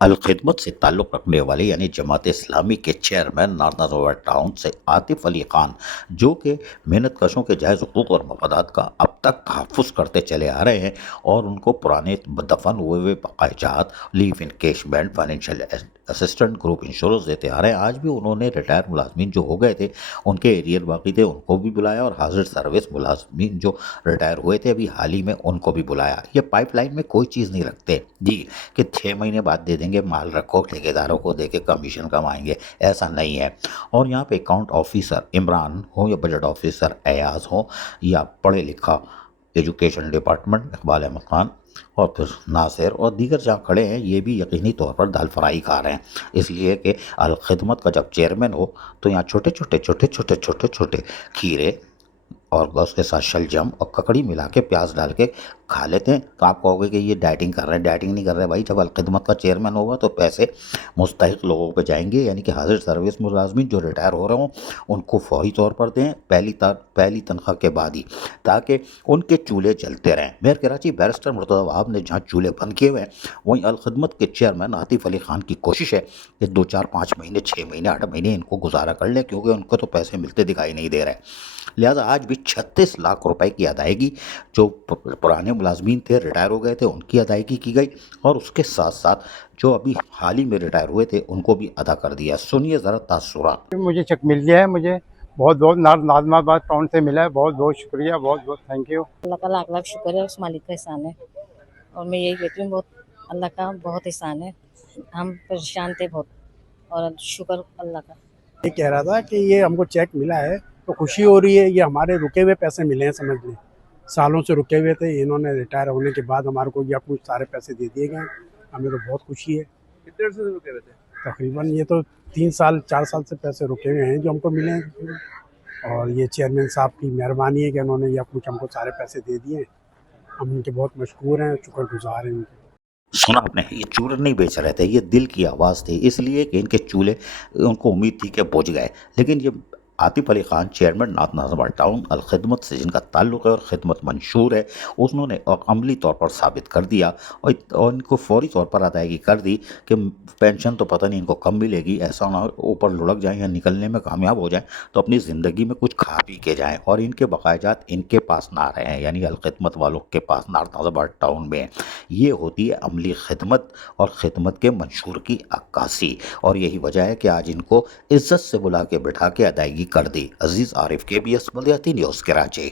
अलखिदमत से ताल्लुक़ रखने वाले यानी जमात इस्लामी के चेयरमैन नॉर्दर्न रोवर टाउन से आतिफ अली खान, जो कि मेहनत कशों के जायज़ हुकूक़ और मफादात का अब तक तहफ़्फ़ुज़ करते चले आ रहे हैं और उनको पुराने दफ़न हुए बाक़ायजात, leave encashment, financial assistant, group insurance देते आ रहे हैं। आज भी उन्होंने रिटायर मुलाज़मीन जो हो गए थे, उनके एरियर बाकी थे, उनको भी बुलाया और हाज़िर सर्विस मुलाज़मीन जो रिटायर हुए थे अभी हाल ही में, उनको भी बुलाया। ये पाइपलाइन में कोई चीज़ नहीं रखते जी, कि 6 महीने बाद दे देंगे, माल रखो, ठेकेदारों को देके कमीशन कमाएंगे, ऐसा नहीं है। और यहाँ पे अकाउंट ऑफिसर इमरान हो या बजट ऑफिसर एयाज हो या पढ़े लिखा एजुकेशन डिपार्टमेंट इकबाल अहमद खान और फिर नासिर और दीगर जहाँ खड़े हैं, ये भी यकीनी तौर पर दाल फ्राई खा रहे हैं, इसलिए कि अलखिदमत का जब चेयरमैन हो तो यहाँ छोटे छोटे छोटे छोटे छोटे छोटे खीरे और उसके साथ शलजम और ककड़ी मिला के प्याज डाल के खा लेते हैं। तो आप कहोगे कि ये डाइटिंग कर रहे हैं, डाइटिंग नहीं कर रहे भाई। जब अलखिदमत का चेयरमैन होगा तो पैसे मुस्तहिक लोगों पे जाएंगे, यानी कि हाजिर सर्विस मुलाजमीन जो रिटायर हो रहे हों उनको फौरी तौर पर दें, पहली तनख्वाह के बाद ही, ताकि उनके चूल्हे जलते रहें। मेयर कराची बैरिस्टर मुर्तज़ा वहाब ने जहाँ चूल्हे बंद किए हुए हैं, वहीं अलखिदमत के चेयरमैन आतिफ अली खान की कोशिश है कि 2 4 5 महीने 6 महीने 8 महीने इनको गुजारा कर लें, क्योंकि उनको तो पैसे मिलते दिखाई नहीं दे रहे। लिहाजा आज भी 36 लाख रुपए की अदायगी जो पुराने मुलाजमीन थे, रिटायर हो गए थे, उनकी अदायगी की गई और उसके साथ साथ जो अभी हाल ही में रिटायर हुए थे उनको भी अदा कर दिया। सुनिए ज़रा तासुरात। मुझे चेक मिल गया है, मुझे बहुत बहुत नाजमाबाद टाउन से मिला है। बहुत बहुत शुक्रिया, बहुत बहुत थैंक यू। अल्लाह का लाख लाख शुक्र है, उस मालिक का एहसान है। और मैं यही कहती हूँ, बहुत अल्लाह का बहुत एहसान है। हम परेशान थे बहुत, और शुक्र अल्लाह का। ये कह रहा था कि ये हमको चेक मिला है तो खुशी हो रही है। ये हमारे रुके हुए पैसे मिले हैं, समझ लें सालों से रुके हुए थे, इन्होंने रिटायर होने के बाद हमारे को या कुछ सारे पैसे दे दिए गए। हमें तो बहुत खुशी है। कितने अर्से से रुके हुए थे? तकरीबन ये तो 3 साल 4 साल से पैसे रुके हुए हैं जो हमको मिले हैं। और ये चेयरमैन साहब की मेहरबानी है कि उन्होंने या कुछ हमको सारे पैसे दे दिए। हम उनके बहुत मशहूर हैं, शुक्रगुजार हैं उनके। सुना आपने, ये चूल्हे नहीं बेच रहे थे, ये दिल की आवाज़ थी, इसलिए कि इनके चूल्हे उनको उम्मीद थी कि बुझ गए। लेकिन ये आतिफ अली खान चेयरमैन नाजमाबाद टाउन अलखिदमत से जिनका ताल्लुक़ है और ख़िदमत मंशूर है, उन्होंने अमली तौर पर साबित कर दिया और इनको फौरी तौर पर अदायगी कर दी कि पेंशन तो पता नहीं इनको कब मिलेगी। ऐसा ना हो ऊपर लुढ़क जाएँ या निकलने में कामयाब हो जाएँ तो अपनी ज़िंदगी में कुछ खा पी के जाएँ और इनके बकायजात इनके पास ना रहें, यानी अलखिदमत वालों के पास नाजमाबाद टाउन में। ये होती है अमली खिदमत और ख़िदमत के मंशूर की अक्कासी, और यही वजह है कि आज इनको इज़्ज़त से बुला के बिठा के अदायगी कर दी। अजीज़ आरिफ, KBS बलदियाती न्यूज़, कराची।